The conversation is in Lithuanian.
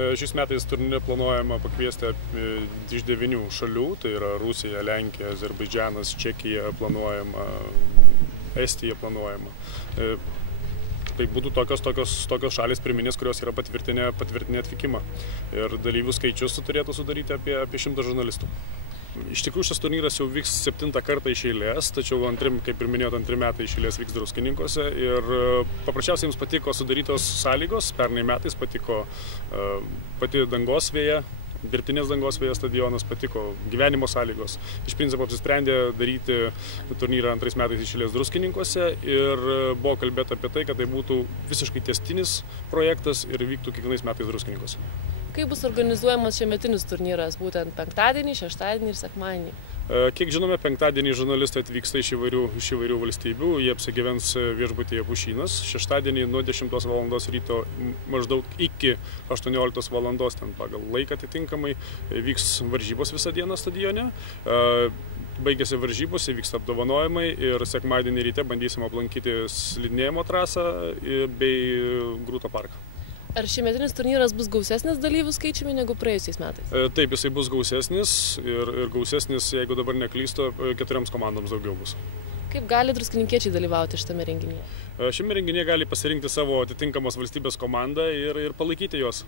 Šiais metais turnyre planuojama pakviesti iš 9 šalių, tai yra Rusija, Lenkija, Azerbaidžanas, Čekija planuojama, Estija planuojama. Tai būtų tokios šalys pirminės, kurios yra patvirtinę atvykimą. Ir dalyvių skaičius turėtų sudaryti apie 100 žurnalistų. Iš tikrųjų, šis turnyras jau vyks 7. kartą iš eilės, tačiau kaip ir minėjot, 2 metai iš eilės vyks Druskininkuose. Ir paprasčiausiai jums patiko sudarytos sąlygos. Pernai metais patiko pati dangos vėja, dirbtinės dangos vėjas stadionas, patiko gyvenimo sąlygos. Iš principo apsisprendė daryti turnyrą 2 metais iš eilės Druskininkuose ir buvo kalbėta apie tai, kad tai būtų visiškai tęstinis projektas ir vyktų kiekvienais metais Druskininkuose. Kaip bus organizuojamas šiemetinis turnyras, būtent penktadienį, šeštadienį ir sekmadienį? Kiek žinome, penktadienį žurnalistai atvyksta iš įvairių valstybių, jie apsigyvens viešbutyje Pušynas. Šeštadienį nuo 10 val. Ryto maždaug iki 18 val. Ten pagal laiką atitinkamai vyks varžybos visą dieną stadione. Baigėsi varžybos, įvyksta apdovanojimai ir sekmadienį ryte bandysim aplankyti slidinėjimo trasą bei Grūto parką. Ar šiemetinis turnyras bus gausesnis dalyvių skaičiumi negu praėjusiais metais? Taip, jisai bus gausesnis ir gausesnis, jeigu dabar neklystu, 4 komandoms daugiau bus. Kaip gali druskininkiečiai dalyvauti šitame renginyje? Šiame renginyje gali pasirinkti savo atitinkamos valstybės komandą ir palaikyti juos.